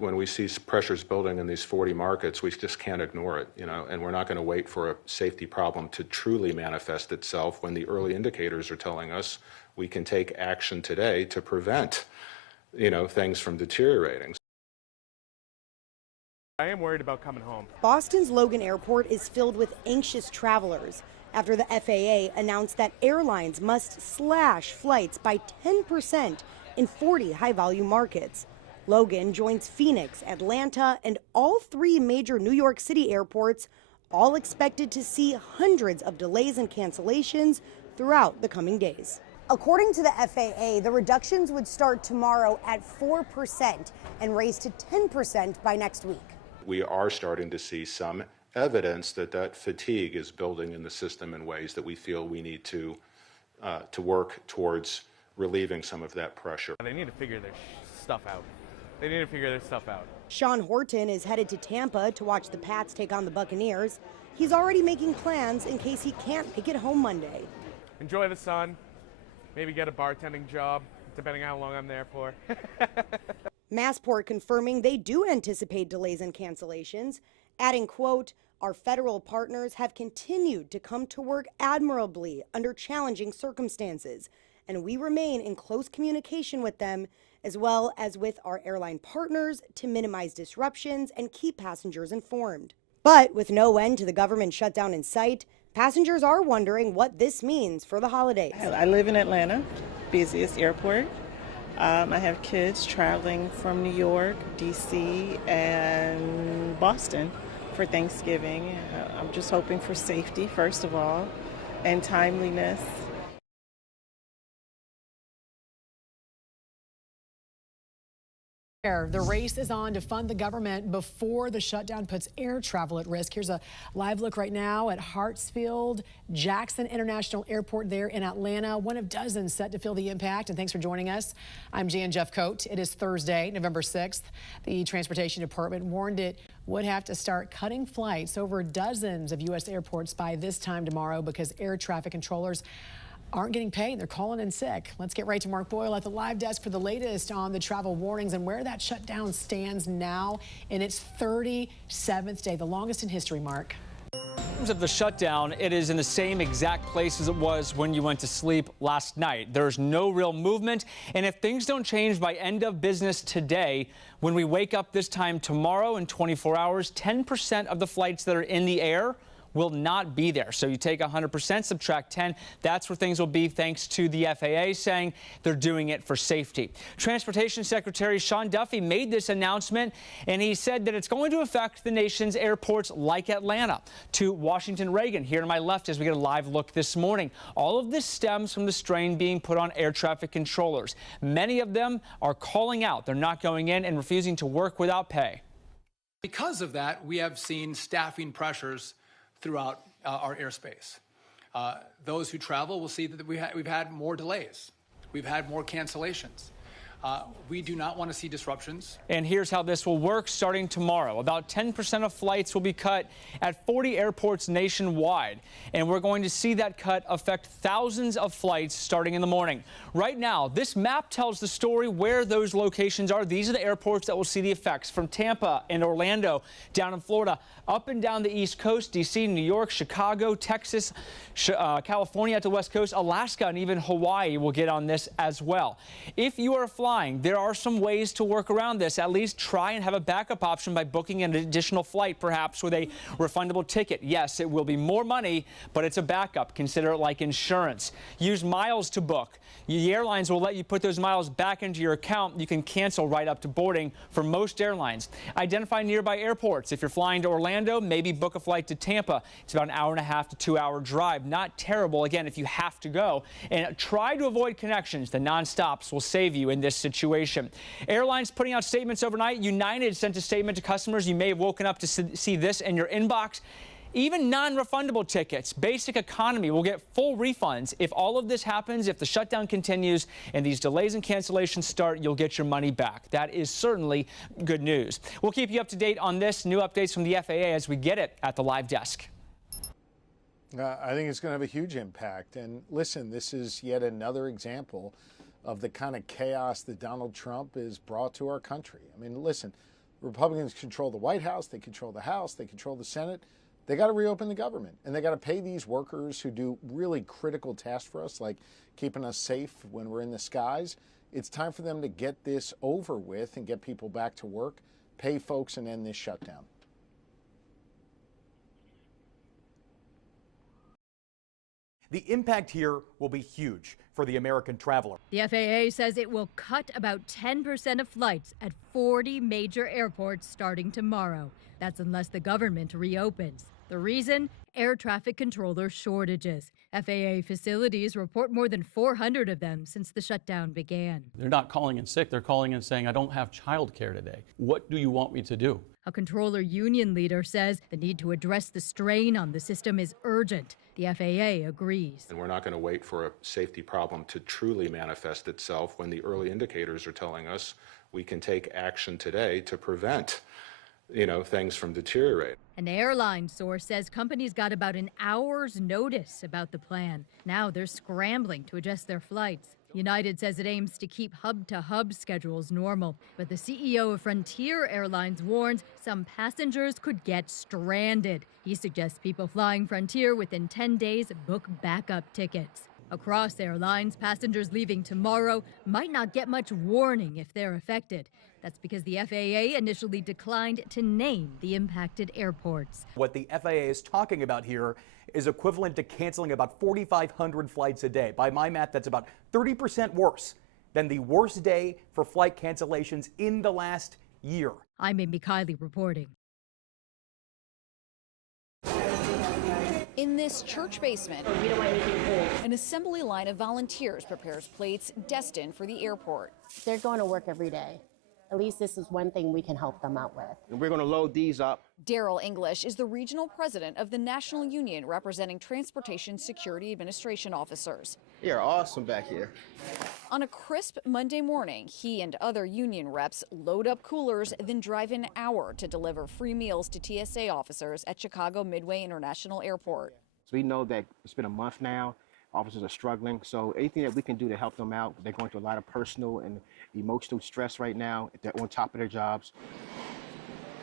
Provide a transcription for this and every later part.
When we see pressures building in these 40 markets, we just can't ignore it, and we're not going to wait for a safety problem to truly manifest itself when the early indicators are telling us we can take action today to prevent, things from deteriorating. I am worried about coming home. Boston's Logan Airport is filled with anxious travelers after the FAA announced that airlines must slash flights by 10% in 40 high-volume markets. Logan joins Phoenix, Atlanta, and all 3 major New York City airports, all expected to see hundreds of delays and cancellations throughout the coming days. According to the FAA, the reductions would start tomorrow at 4% and raise to 10% by next week. We are starting to see some evidence that fatigue is building in the system in ways that we feel we need to work towards relieving some of that pressure. They need to figure their stuff out. Sean Horton is headed to Tampa to watch the Pats take on the Buccaneers. He's already making plans in case he can't make it home Monday. Enjoy the sun, maybe get a bartending job, depending on how long I'm there for. Massport confirming they do anticipate delays and cancellations, adding, quote, "Our federal partners have continued to come to work admirably under challenging circumstances, and we remain in close communication with them as well as with our airline partners to minimize disruptions and keep passengers informed." But with no end to the government shutdown in sight, passengers are wondering what this means for the holidays. I live in Atlanta, busiest airport. I have kids traveling from New York, D.C., and Boston for Thanksgiving. I'm just hoping for safety, first of all, and timeliness. The race is on to fund the government before the shutdown puts air travel at risk. Here's a live look right now at Hartsfield Jackson International Airport there in Atlanta, one of dozens set to feel the impact. And thanks for joining us. I'm Jan Jeffcoat. It is Thursday, November 6th. The Transportation Department warned it would have to start cutting flights over dozens of U.S. airports by this time tomorrow because air traffic controllers aren't getting paid. They're calling in sick. Let's get right to Mark Boyle at the live desk for the latest on the travel warnings and where that shutdown stands now in its 37th day, the longest in history, Mark. In terms of the shutdown, it is in the same exact place as it was when you went to sleep last night. There's no real movement, and if things don't change by end of business today, when we wake up this time tomorrow in 24 hours, 10% of the flights that are in the air will not be there. So you take 100%, subtract 10. That's where things will be, thanks to the FAA saying they're doing it for safety. Transportation Secretary Sean Duffy made this announcement, and he said that it's going to affect the nation's airports like Atlanta. To Washington Reagan, here to my left as we get a live look this morning. All of this stems from the strain being put on air traffic controllers. Many of them are calling out. They're not going in and refusing to work without pay. Because of that, we have seen staffing pressures throughout our airspace. Those who travel will see that we've had more delays. We've had more cancellations. We do not want to see disruptions. And here's how this will work starting tomorrow. About 10% of flights will be cut at 40 airports nationwide. And we're going to see that cut affect thousands of flights starting in the morning. Right now, this map tells the story where those locations are. These are the airports that will see the effects from Tampa and Orlando down in Florida, up and down the East Coast, D.C., New York, Chicago, Texas, California at the West Coast, Alaska, and even Hawaii will get on this as well. If you are flying, there are some ways to work around this. At least try and have a backup option by booking an additional flight, perhaps with a refundable ticket. Yes, it will be more money, but it's a backup. Consider it like insurance. Use miles to book. The airlines will let you put those miles back into your account. You can cancel right up to boarding for most airlines. Identify nearby airports. If you're flying to Orlando, maybe book a flight to Tampa. It's about an hour-and-a-half to 2-hour drive. Not terrible, again, if you have to go. And try to avoid connections. The non-stops will save you in this situation. Airlines putting out statements overnight. United sent a statement to customers. You may have woken up to see this in your inbox. Even non-refundable tickets, basic economy will get full refunds. If all of this happens, if the shutdown continues and these delays and cancellations start, you'll get your money back. That is certainly good news. We'll keep you up to date on this. New updates from the FAA as we get it at the live desk. I think it's going to have a huge impact. And listen, this is yet another example of the kind of chaos that Donald Trump has brought to our country. I mean, listen, Republicans control the White House, they control the House, they control the Senate. They got to reopen the government, and they got to pay these workers who do really critical tasks for us, like keeping us safe when we're in the skies. It's time for them to get this over with and get people back to work, pay folks, and end this shutdown. The impact here will be huge for the American traveler. The FAA says it will cut about 10% of flights at 40 major airports starting tomorrow. That's unless the government reopens. The reason? Air traffic controller shortages. FAA facilities report more than 400 of them since the shutdown began. They're not calling in sick. They're calling in saying, I don't have childcare today. What do you want me to do? A controller union leader says the need to address the strain on the system is urgent. The FAA agrees. And we're not going to wait for a safety problem to truly manifest itself when the early indicators are telling us we can take action today to prevent, things from deteriorating. An airline source says companies got about an hour's notice about the plan. Now they're scrambling to adjust their flights. United says it aims to keep hub-to-hub schedules normal, but the CEO of Frontier Airlines warns some passengers could get stranded. He suggests people flying Frontier within 10 days book backup tickets. Across airlines, passengers leaving tomorrow might not get much warning if they're affected. That's because the FAA initially declined to name the impacted airports. What the FAA is talking about here is equivalent to canceling about 4,500 flights a day. By my math, that's about 30% worse than the worst day for flight cancellations in the last year. I'm Amy Kiley reporting. In this church basement, an assembly line of volunteers prepares plates destined for the airport. They're going to work every day. At least this is one thing we can help them out with. And we're going to load these up. Daryl English is the regional president of the National Union representing Transportation Security Administration officers. You're awesome back here. On a crisp Monday morning, he and other union reps load up coolers, then drive an hour to deliver free meals to TSA officers at Chicago Midway International Airport. So we know that it's been a month now. Officers are struggling, so anything that we can do to help them out. They're going through a lot of personal and emotional stress right now. They're on top of their jobs.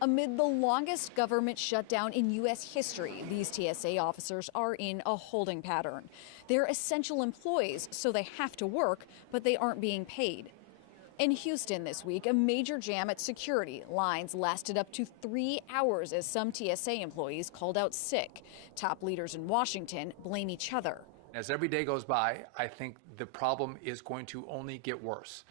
Amid the longest government shutdown in U.S. history, these TSA officers are in a holding pattern. They're essential employees, so they have to work, but they aren't being paid. In Houston this week, a major jam at security. Lines lasted up to 3 hours as some TSA employees called out sick. Top leaders in Washington blame each other. As every day goes by, I think the problem is going to only get worse,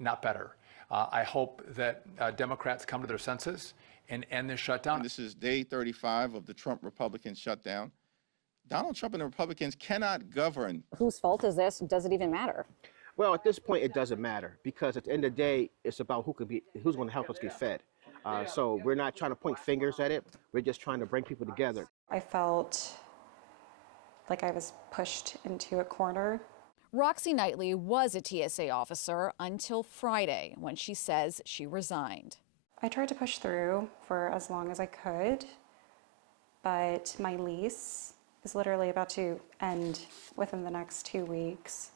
not better. I hope that Democrats come to their senses and end this shutdown. This is day 35 of the Trump Republican shutdown. Donald Trump and the Republicans cannot govern. Whose fault is this? Does it even matter? Well, at this point, it doesn't matter because at the end of the day, it's about who's going to help us get fed. So we're not trying to point fingers at it. We're just trying to bring people together. I felt like I was pushed into a corner. Roxy Knightley was a TSA officer until Friday, when she says she resigned. I tried to push through for as long as I could, but my lease is literally about to end within the next 2 weeks.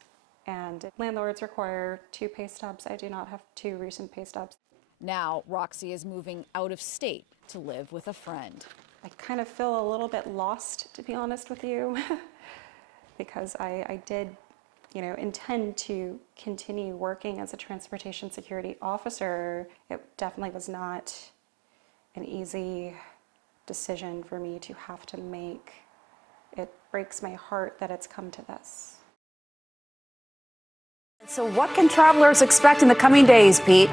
And landlords require 2 pay stubs. I do not have 2 recent pay stubs. Now, Roxy is moving out of state to live with a friend. I kind of feel a little bit lost, to be honest with you, because I did, intend to continue working as a transportation security officer. It definitely was not an easy decision for me to have to make. It breaks my heart that it's come to this. So what can travelers expect in the coming days, Pete?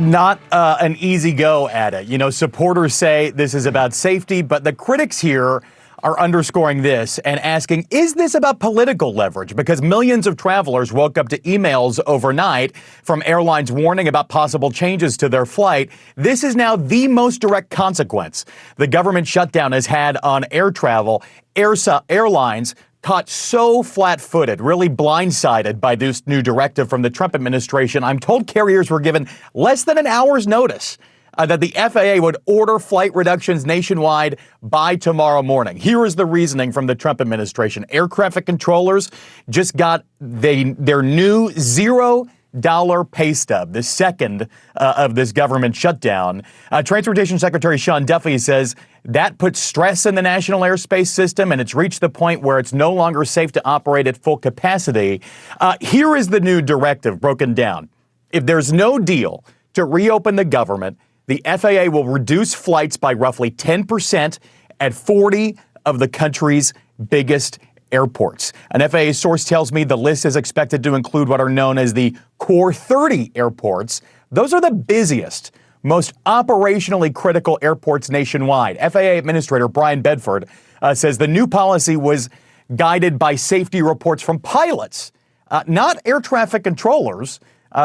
Not an easy go at it. Supporters say this is about safety, but the critics here are underscoring this and asking, is this about political leverage? Because millions of travelers woke up to emails overnight from airlines warning about possible changes to their flight. This is now the most direct consequence the government shutdown has had on air travel. Airlines caught so flat-footed, really blindsided by this new directive from the Trump administration. I'm told carriers were given less than an hour's notice that the FAA would order flight reductions nationwide by tomorrow morning. Here is the reasoning from the Trump administration. Air traffic controllers just got their new zero pay stub, the second of this government shutdown. Transportation Secretary Sean Duffy says that puts stress in the national airspace system, and it's reached the point where it's no longer safe to operate at full capacity. Here is the new directive broken down. If there's no deal to reopen the government, the FAA will reduce flights by roughly 10% at 40 of the country's biggest airports. An FAA source tells me the list is expected to include what are known as the Core 30 airports. Those are the busiest, most operationally critical airports nationwide. FAA Administrator Brian Bedford says the new policy was guided by safety reports from pilots, not air traffic controllers,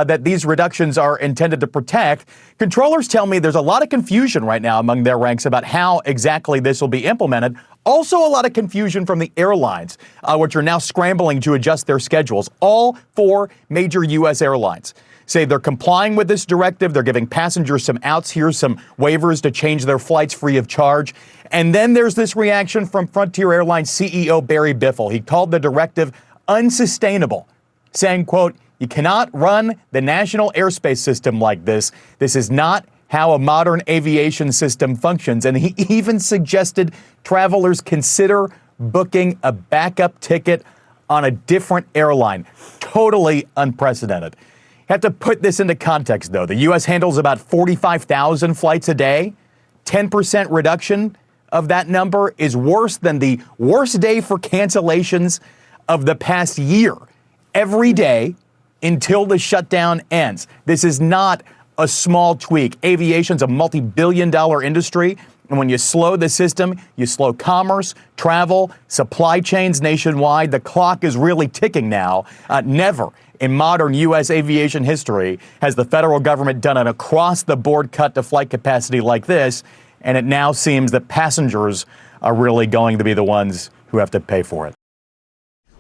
that these reductions are intended to protect. Controllers tell me there's a lot of confusion right now among their ranks about how exactly this will be implemented. Also a lot of confusion from the airlines, which are now scrambling to adjust their schedules. All 4 major U.S. airlines say they're complying with this directive. They're giving passengers some outs here, some waivers to change their flights free of charge. And then there's this reaction from Frontier Airlines CEO Barry Biffle. He called the directive unsustainable, saying, quote, "You cannot run the national airspace system like this. This is not how a modern aviation system functions." And he even suggested travelers consider booking a backup ticket on a different airline. Totally unprecedented. You have to put this into context, though. The U.S. handles about 45,000 flights a day. 10% reduction of that number is worse than the worst day for cancellations of the past year. Every day until the shutdown ends. This is not a small tweak. Aviation's a multi-billion-dollar industry, and when you slow the system, you slow commerce, travel, supply chains nationwide. The clock is really ticking now. Never in modern U.S. aviation history has the federal government done an across-the-board cut to flight capacity like this, and it now seems that passengers are really going to be the ones who have to pay for it.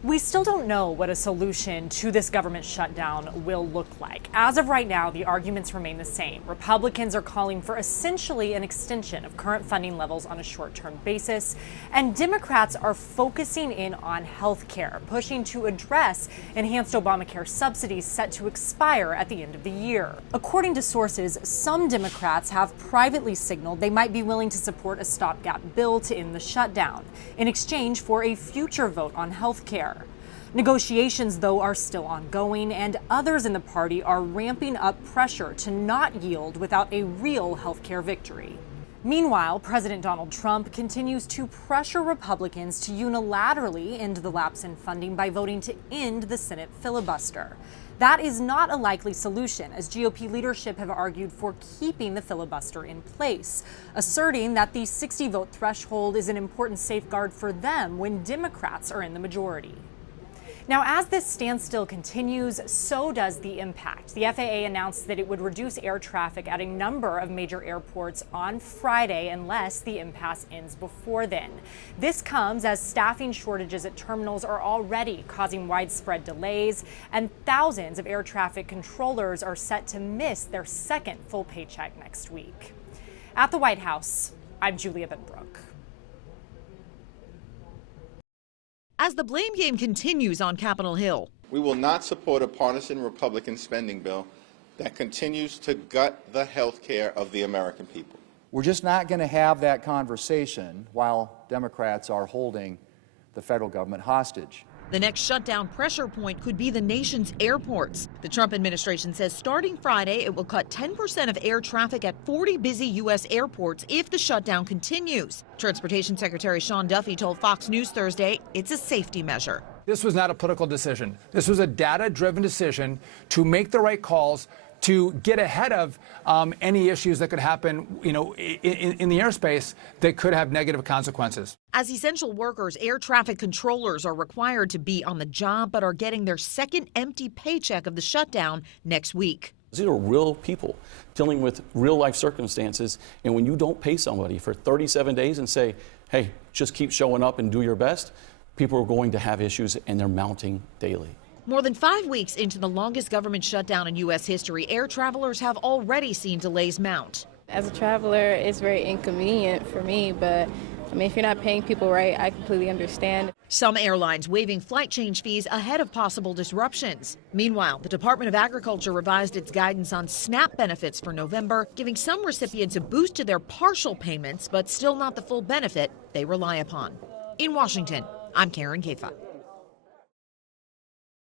We still don't know what a solution to this government shutdown will look like. As of right now, the arguments remain the same. Republicans are calling for essentially an extension of current funding levels on a short-term basis, and Democrats are focusing in on health care, pushing to address enhanced Obamacare subsidies set to expire at the end of the year. According to sources, some Democrats have privately signaled they might be willing to support a stopgap bill to end the shutdown in exchange for a future vote on health care. Negotiations, though, are still ongoing, and others in the party are ramping up pressure to not yield without a real healthcare victory. Meanwhile, President Donald Trump continues to pressure Republicans to unilaterally end the lapse in funding by voting to end the Senate filibuster. That is not a likely solution, as GOP leadership have argued for keeping the filibuster in place, asserting that the 60-vote threshold is an important safeguard for them when Democrats are in the majority. Now, as this standstill continues, so does the impact. The FAA announced that it would reduce air traffic at a number of major airports on Friday unless the impasse ends before then. This comes as staffing shortages at terminals are already causing widespread delays, and thousands of air traffic controllers are set to miss their second full paycheck next week. At the White House, I'm Julia Benbrook. As the blame game continues on Capitol Hill, We will not support a partisan Republican spending bill that continues to gut the health care of the American people. We're just not going to have that conversation while Democrats are holding the federal government hostage. the next shutdown pressure point could be the nation's airports. The Trump administration says starting Friday, it will cut 10% of air traffic at 40 busy U.S. airports if the shutdown continues. Transportation Secretary Sean Duffy told Fox News Thursday it's a safety measure. This was not a political decision. This was a data-driven decision to make the right calls, to get ahead of any issues that could happen, in the airspace that could have negative consequences. As essential workers, air traffic controllers are required to be on the job but are getting their second empty paycheck of the shutdown next week. These are real people dealing with real life circumstances. And when you don't pay somebody for 37 days and say, hey, just keep showing up and do your best, people are going to have issues, and they're mounting daily. More than 5 weeks into the longest government shutdown in U.S. history, air travelers have already seen delays mount. As a traveler, it's very inconvenient for me, but I mean, if you're not paying people right, I completely understand. Some airlines waiving flight change fees ahead of possible disruptions. Meanwhile, the Department of Agriculture revised its guidance on SNAP benefits for November, giving some recipients a boost to their partial payments, but still not the full benefit they rely upon. In Washington, I'm Karen Kafa.